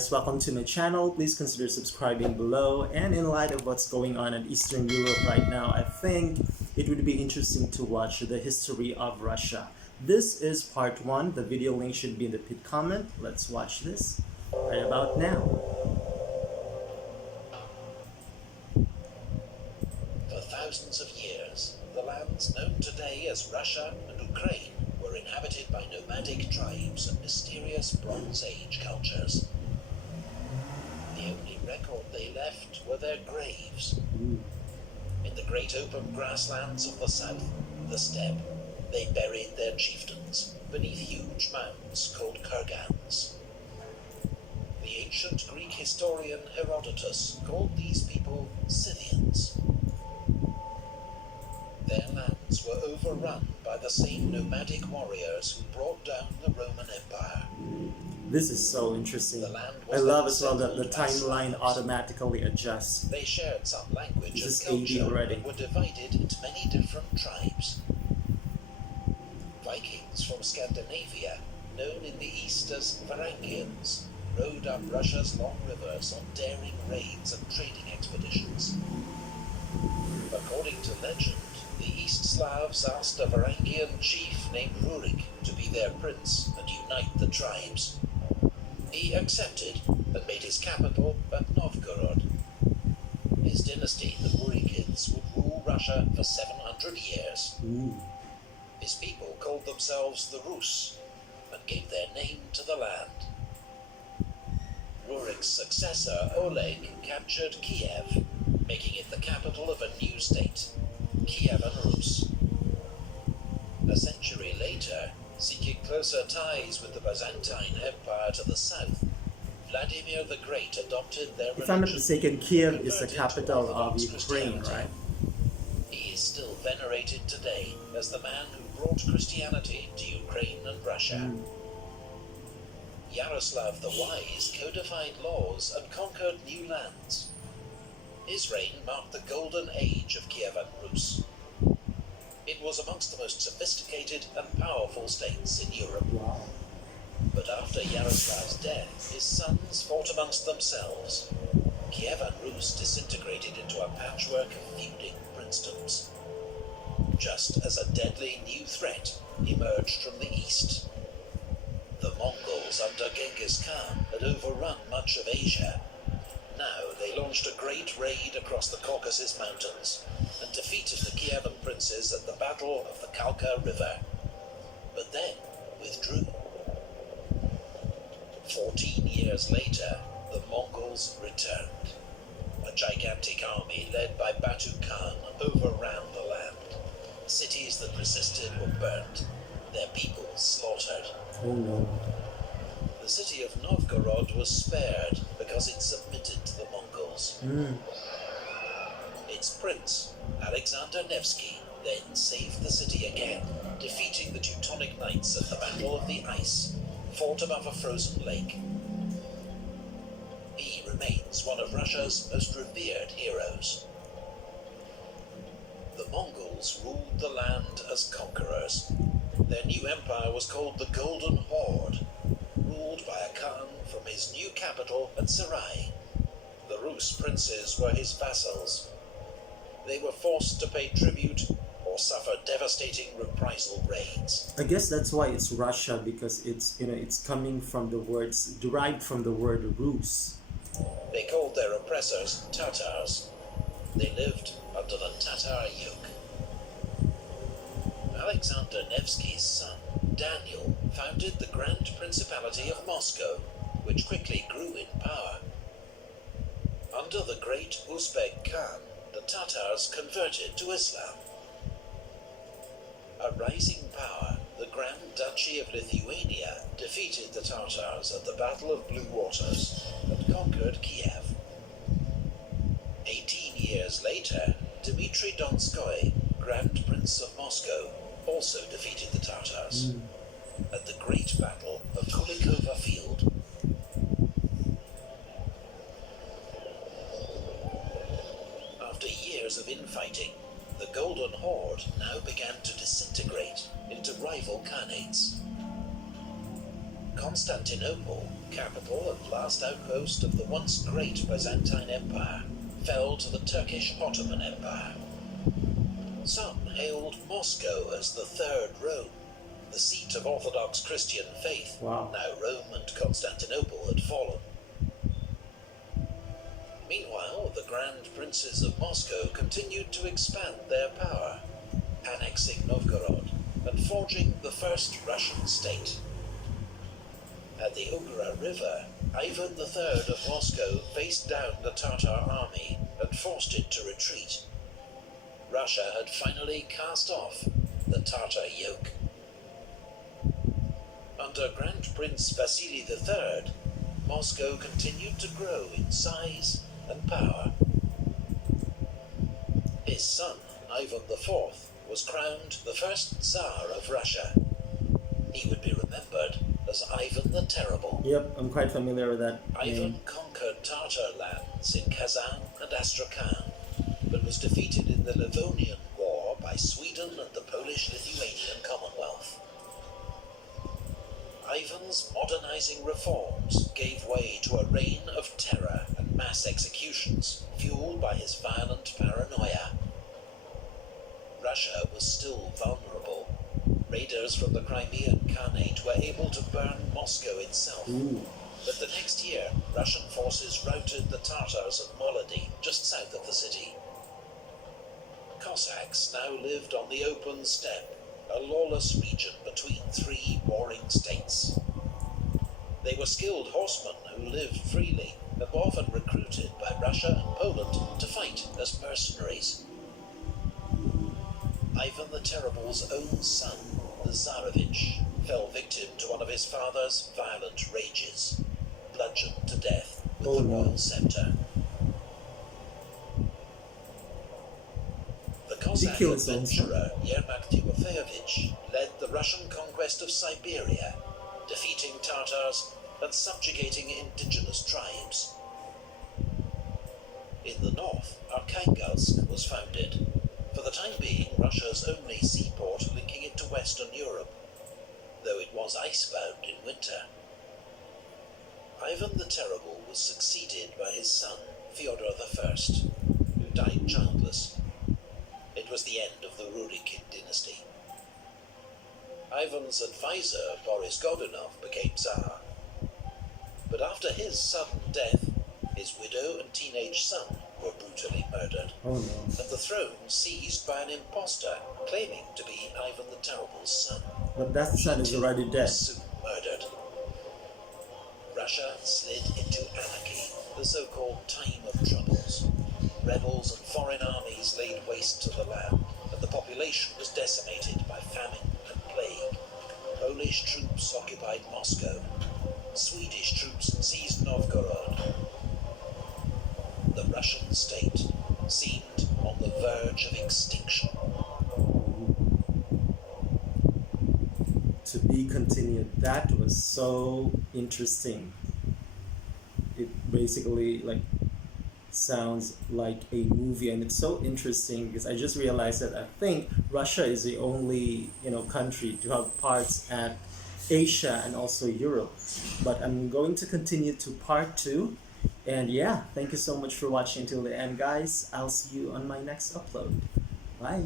guys, welcome to my channel. Please consider subscribing below. And in light of what's going on in Eastern Europe right now, I think it would be interesting to watch the history of Russia. This is part 1. The video link should be in the pinned comment. Let's watch this right about now. For thousands of years, the lands known today as Russia and Ukraine were inhabited by nomadic tribes and mysterious Bronze Age cultures. The only record they left were their graves. In the great open grasslands of the south, the steppe, they buried their chieftains beneath huge mounds called kurgans. The ancient Greek historian Herodotus called these people Scythians. Their lands were overrun by the same nomadic warriors who brought down the Roman Empire. This is so interesting. The land I was love then as well that the settled by timeline Slavs. automatically adjusts. They shared some language This and is AD culture already. and were divided into many different tribes. Vikings from Scandinavia, known in the east as Varangians, rode up Russia's long rivers on daring raids and trading expeditions. According to legend, the East Slavs asked a Varangian chief named Rurik to be their prince and unite the tribes. He accepted and made his capital at Novgorod. His dynasty, the Rurikids, would rule Russia for 700 years. His people called themselves the Rus and gave their name to the land. Rurik's successor, Oleg, captured Kiev, making it the capital of a new state, Kievan Rus. A century later, seeking closer ties with the Byzantine Empire to the south, Vladimir the Great adopted their If I'm not religion, mistaken, Kiev is the converted to capital of Orthodox Ukraine, Christianity. right? He is still venerated today as the man who brought Christianity to Ukraine and Russia. Yaroslav the Wise codified laws and conquered new lands. His reign marked the golden age of Kievan Rus. It was amongst the most sophisticated and powerful states in Europe. Wow. But after Yaroslav's death, his sons fought amongst themselves. Kievan Rus disintegrated into a patchwork of feuding princedoms. Just as a deadly new threat emerged from the east. The Mongols under Genghis Khan had overrun much of Asia. Now they launched a great raid across the Caucasus Mountains and defeated the Kievan princes at the Battle of the Kalka River, but then withdrew. 14 years later, the Mongols returned. A gigantic army led by Batu Khan overran the land. Cities that resisted were burnt, their people slaughtered. Oh no. The city of Novgorod was spared because it submitted to the Mongols. Its prince, Alexander Nevsky, then saved the city again, defeating the Teutonic Knights at the Battle of the Ice, fought above a frozen lake. He remains one of Russia's most revered heroes. The Mongols ruled the land as conquerors. Their new empire was called the Golden Horde, ruled by a Khan from his new capital at Sarai. The Rus princes were his vassals. They were forced to pay tribute or suffer devastating reprisal raids. I guess that's why it's Russia, because it's coming from the words derived from the word Rus. They called their oppressors Tatars. They lived under the Tatar yoke. Alexander Nevsky's son, Daniel, founded the Grand Principality of Moscow, which quickly grew in power. Under the great Uzbek Khan, the Tatars converted to Islam. A rising power, the Grand Duchy of Lithuania defeated the Tatars at the Battle of Blue Waters and conquered Kiev. 18 years later, Dmitry Donskoy, Grand Prince of Moscow, also defeated the Tatars at the Great Battle of Kulikova Field. After years of infighting, the Golden Horde now began to disintegrate into rival khanates. Constantinople, capital and last outpost of the once great Byzantine Empire, fell to the Turkish Ottoman Empire. Some hailed Moscow as the Third Rome, the seat of Orthodox Christian faith. Wow. Now Rome and Constantinople had fallen. Meanwhile, the Grand Princes of Moscow continued to expand their power, annexing Novgorod and forging the first Russian state. At the Ugra River, Ivan III of Moscow faced down the Tatar army and forced it to retreat. Russia had finally cast off the Tatar yoke. Under Grand Prince Vasily III, Moscow continued to grow in size and power. His son, Ivan IV, was crowned the first Tsar of Russia. He would be remembered as Ivan the Terrible. Yep, I'm quite familiar with that Ivan name. conquered Tatar lands in Kazan and Astrakhan, but was defeated in the Livonian War by Sweden and the Polish-Lithuanian Commonwealth. Ivan's modernizing reforms gave way to a reign of terror and mass executions, fueled by his violent paranoia. Russia was still vulnerable. Raiders from the Crimean Khanate were able to burn Moscow itself. Ooh. But the next year, Russian forces routed the Tatars of Molody, just south of the city. Cossacks now lived on the open steppe, a lawless region between three warring states. They were skilled horsemen who lived freely and were often recruited by Russia and Poland to fight as mercenaries. Ivan the Terrible's own son, the Tsarevich, fell victim to one of his father's violent rages, bludgeoned to death with the royal scepter. The Cossack killed his own son? adventurer Yermak Timofeyevich led the Russian conquest of Siberia, defeating Tatars and subjugating indigenous tribes. In the north, Arkhangelsk was founded, for the time being Russia's only seaport linking it to Western Europe, though it was icebound in winter. Ivan the Terrible was succeeded by his son, Fyodor I, who died childless. It was the end of the Rurikin dynasty. Ivan's advisor, Boris Godunov, became Tsar. But after his sudden death, his widow and teenage son were brutally murdered, Oh no. and the throne seized by an impostor claiming to be Ivan the Terrible's son. But that son is already dead. Was soon murdered. Russia slid into anarchy, the so-called Time of Troubles. Rebels and foreign armies laid waste to the land, and the population was decimated by famine and plague. Polish troops occupied Moscow. Swedish troops seized Novgorod. The Russian state seemed on the verge of extinction. To be continued. That was so interesting. It basically sounds like a movie, and it's so interesting because I just realized that I think Russia is the only country to have parts at Asia and also Europe. But I'm going to continue to part 2. And yeah, thank you so much for watching until the end, guys. I'll see you on my next upload. Bye.